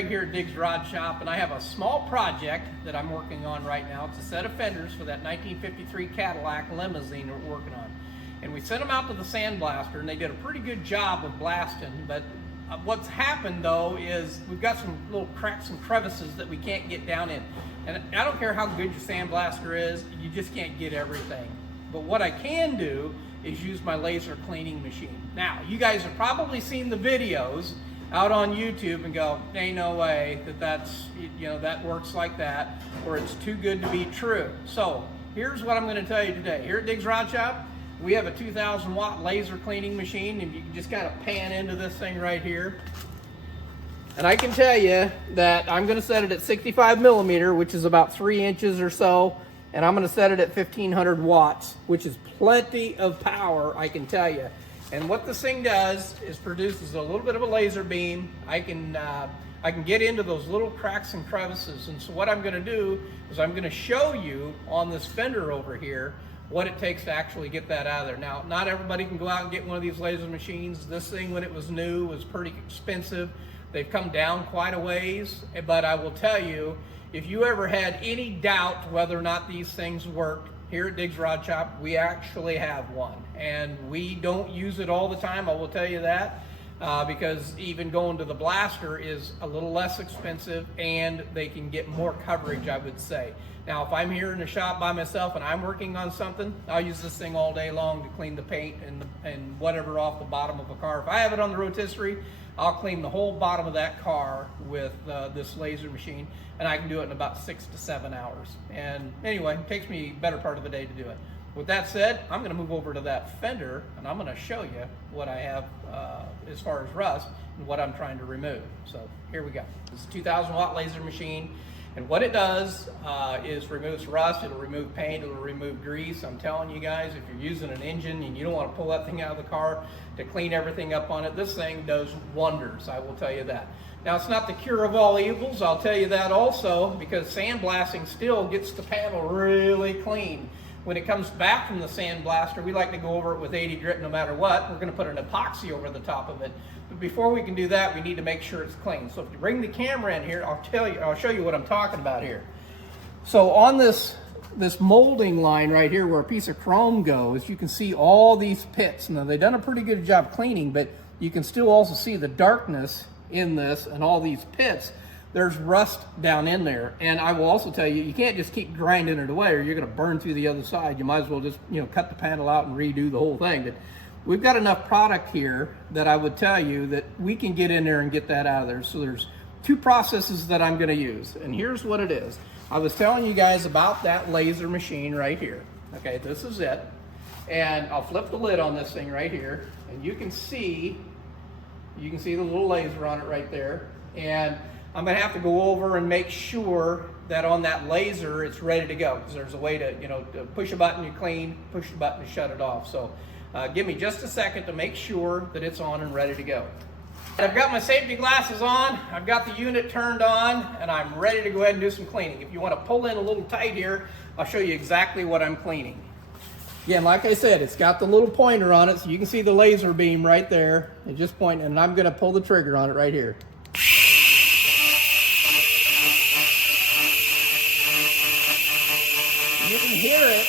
Greg here at Diggs Rod Shop, and I have a small project that I'm working on right now. It's a set of fenders for that 1953 Cadillac limousine that we're working on. And we sent them out to the sandblaster, and they did a pretty good job of blasting, but what's happened though is we've got some little cracks and crevices that we can't get down in. And I don't care how good your sandblaster is, you just can't get everything. But what I can do is use my laser cleaning machine. Now, you guys have probably seen the videos out on YouTube and go, ain't no way that works like that, or it's too good to be true. So here's what I'm going to tell you today. Here at Diggs Rod Shop, we have a 2,000 watt laser cleaning machine, and you can just kind of pan into this thing right here. And I can tell you that I'm going to set it at 65 millimeter, which is about 3 inches or so, and I'm going to set it at 1,500 watts, which is plenty of power, I can tell you. And what this thing does is produces a little bit of a laser beam. I can get into those little cracks and crevices. And so what I'm going to do is I'm going to show you on this fender over here what it takes to actually get that out of there. Now, not everybody can go out and get one of these laser machines. This thing, when it was new, was pretty expensive. They've come down quite a ways, but I will tell you, if you ever had any doubt whether or not these things worked, here at Diggs Rod Shop, we actually have one. And we don't use it all the time, I will tell you that, because even going to the blaster is a little less expensive and they can get more coverage, I would say. Now, if I'm here in the shop by myself and I'm working on something, I'll use this thing all day long to clean the paint and whatever off the bottom of a car. If I have it on the rotisserie, I'll clean the whole bottom of that car with this laser machine, and I can do it in about 6 to 7 hours. And anyway, it takes me a better part of the day to do it. With that said, I'm going to move over to that fender, and I'm going to show you what I have as far as rust and what I'm trying to remove. So here we go. It's a 2,000 watt laser machine. And what it does is removes rust, it'll remove paint, it'll remove grease. I'm telling you guys, if you're using an engine and you don't want to pull that thing out of the car to clean everything up on it, this thing does wonders, I will tell you that. Now, it's not the cure of all evils, I'll tell you that also, because sandblasting still gets the panel really clean. When it comes back from the sandblaster, we like to go over it with 80 grit no matter what. We're going to put an epoxy over the top of it. But before we can do that, we need to make sure it's clean. So if you bring the camera in here, I'll show you what I'm talking about here. So on this molding line right here where a piece of chrome goes, you can see all these pits. Now, they've done a pretty good job cleaning, but you can still also see the darkness in this and all these pits. There's rust down in there. And I will also tell you, you can't just keep grinding it away or you're going to burn through the other side. You might as well just, cut the panel out and redo the whole thing. But we've got enough product here that I would tell you that we can get in there and get that out of there. So there's two processes that I'm going to use. And here's what it is. I was telling you guys about that laser machine right here. Okay, this is it. And I'll flip the lid on this thing right here. And you can see the little laser on it right there. And I'm going to have to go over and make sure that on that laser it's ready to go, because there's a way to, to push a button, you clean, push the button to shut it off. So give me just a second to make sure that it's on and ready to go. I've got my safety glasses on, I've got the unit turned on, and I'm ready to go ahead and do some cleaning. If you want to pull in a little tight here, I'll show you exactly what I'm cleaning. Again, like I said, it's got the little pointer on it, so you can see the laser beam right there. It's just pointing, and I'm going to pull the trigger on it right here. You can hear it.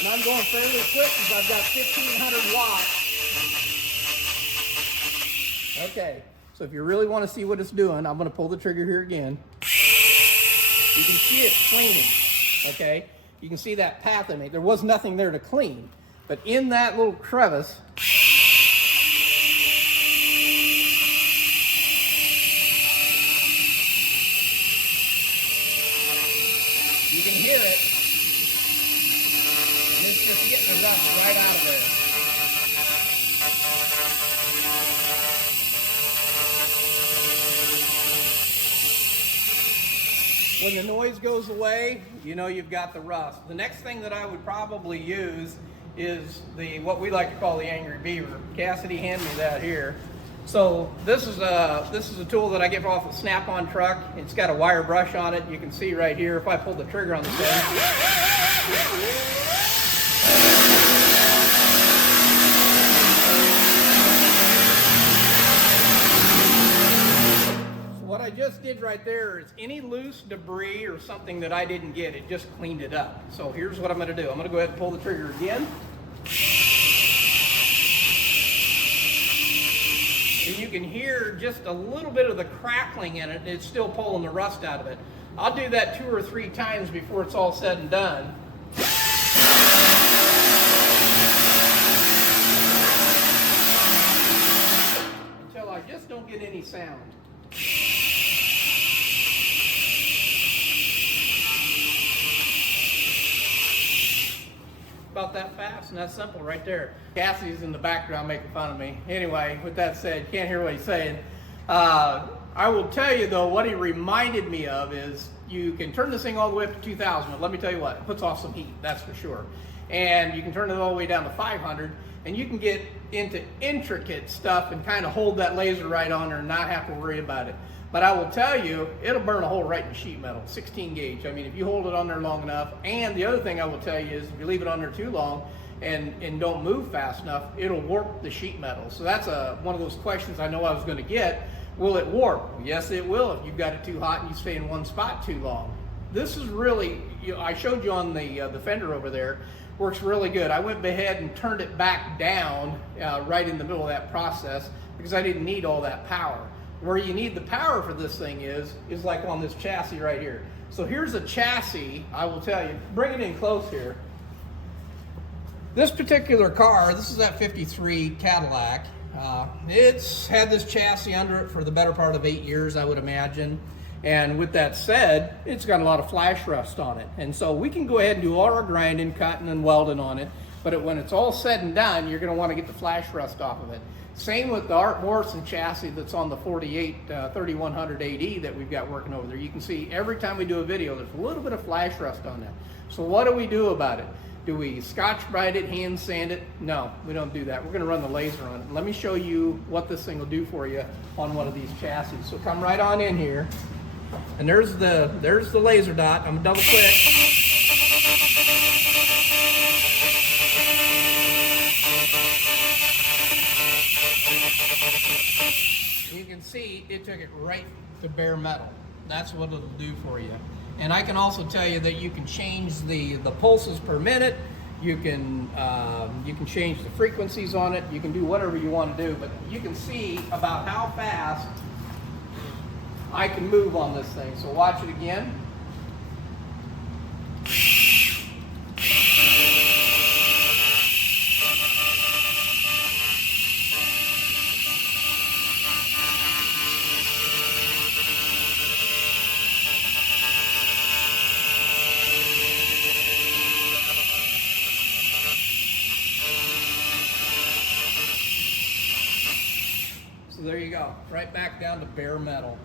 And I'm going fairly quick because I've got 1,500 watts. Okay, so if you really want to see what it's doing, I'm going to pull the trigger here again. You can see it cleaning, okay? You can see that path in it. There was nothing there to clean, but in that little crevice, you can hear it, and it's just getting the rust right out of there. When the noise goes away, you've got the rust. The next thing that I would probably use is what we like to call the Angry Beaver. Cassidy handed me that here. So this is a tool that I get off a Snap-on truck. It's got a wire brush on it. You can see right here if I pull the trigger on the thing. just did right there is any loose debris or something that I didn't get, it just cleaned it up. So here's what I'm going to do. I'm going to go ahead and pull the trigger again. And you can hear just a little bit of the crackling in it. It's still pulling the rust out of it. I'll do that 2 or 3 times before it's all said and done. Until I just don't get any sound. About that fast and that's simple right there. Cassie's in the background making fun of me. Anyway, with that said, can't hear what he's saying. I will tell you though, what he reminded me of is you can turn this thing all the way up to 2,000, but let me tell you what, it puts off some heat, that's for sure. And you can turn it all the way down to 500, and you can get into intricate stuff and kind of hold that laser right on there and not have to worry about it. But I will tell you, it'll burn a hole right in the sheet metal, 16 gauge. I mean, if you hold it on there long enough, and the other thing I will tell you is if you leave it on there too long and don't move fast enough, it'll warp the sheet metal. So that's one of those questions I know I was going to get. Will it warp? Yes, it will if you've got it too hot and you stay in one spot too long. This is really, I showed you on the fender over there, works really good. I went ahead and turned it back down right in the middle of that process because I didn't need all that power. Where you need the power for this thing is like on this chassis right here. So here's a chassis, I will tell you, bring it in close here. This particular car, this is that 53 Cadillac. It's had this chassis under it for the better part of 8 years, I would imagine. And with that said, it's got a lot of flash rust on it. And so we can go ahead and do all our grinding, cutting, and welding on it. But when it's all said and done, you're going to want to get the flash rust off of it. Same with the Art Morrison chassis that's on the 48 3100 AD that we've got working over there. You can see every time we do a video, there's a little bit of flash rust on that. So what do we do about it? Do we Scotch-Brite it, hand sand it? No, we don't do that. We're going to run the laser on it. Let me show you what this thing will do for you on one of these chassis. So come right on in here. And there's the laser dot. I'm going to double click. You can see it took it right to bare metal. That's what it'll do for you. And I can also tell you that you can change the pulses per minute. You can change the frequencies on it. You can do whatever you want to do. But you can see about how fast I can move on this thing. So watch it again. So there you go, right back down to bare metal.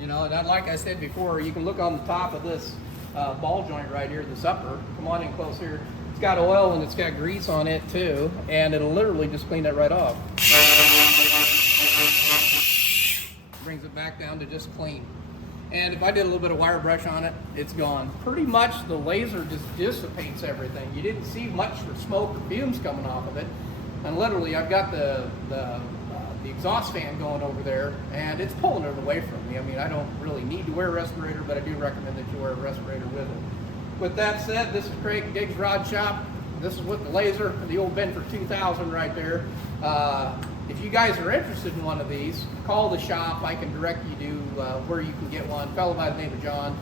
You know, and like I said before, you can look on the top of this ball joint right here, this upper. Come on in close here. It's got oil and it's got grease on it too, and it'll literally just clean that right off. Brings it back down to just clean. And if I did a little bit of wire brush on it, it's gone. Pretty much the laser just dissipates everything. You didn't see much smoke or fumes coming off of it. And literally, I've got the exhaust fan going over there, and it's pulling it away from me. I mean, I don't really need to wear a respirator, but I do recommend that you wear a respirator with it. With that said, this is Craig Diggs Rod Shop. This is with the laser, the old Benford 2000 right there. If you guys are interested in one of these, call the shop. I can direct you to where you can get one. A fellow by the name of John.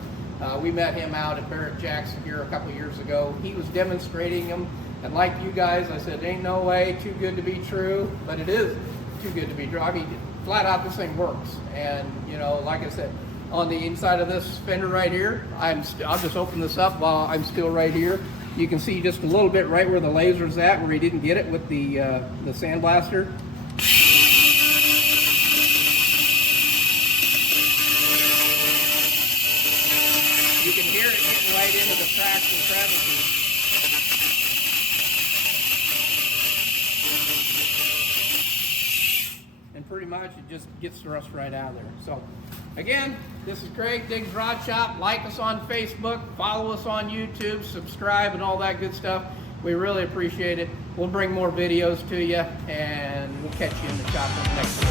We met him out at Barrett Jackson here a couple years ago. He was demonstrating them, and like you guys, I said, ain't no way, too good to be true, but it is too good to be true. I mean, flat out, this thing works. And you know, like I said, on the inside of this fender right here, I'll just open this up while I'm still right here. You can see just a little bit right where the laser's at, where he didn't get it with the sandblaster. You can hear it getting right into the cracks and crevices. And pretty much it just gets the rust right out of there. So again, this is Craig Diggs Rod Shop. Like us on Facebook, follow us on YouTube, subscribe, and all that good stuff. We really appreciate it. We'll bring more videos to you, and we'll catch you in the shop on the next one.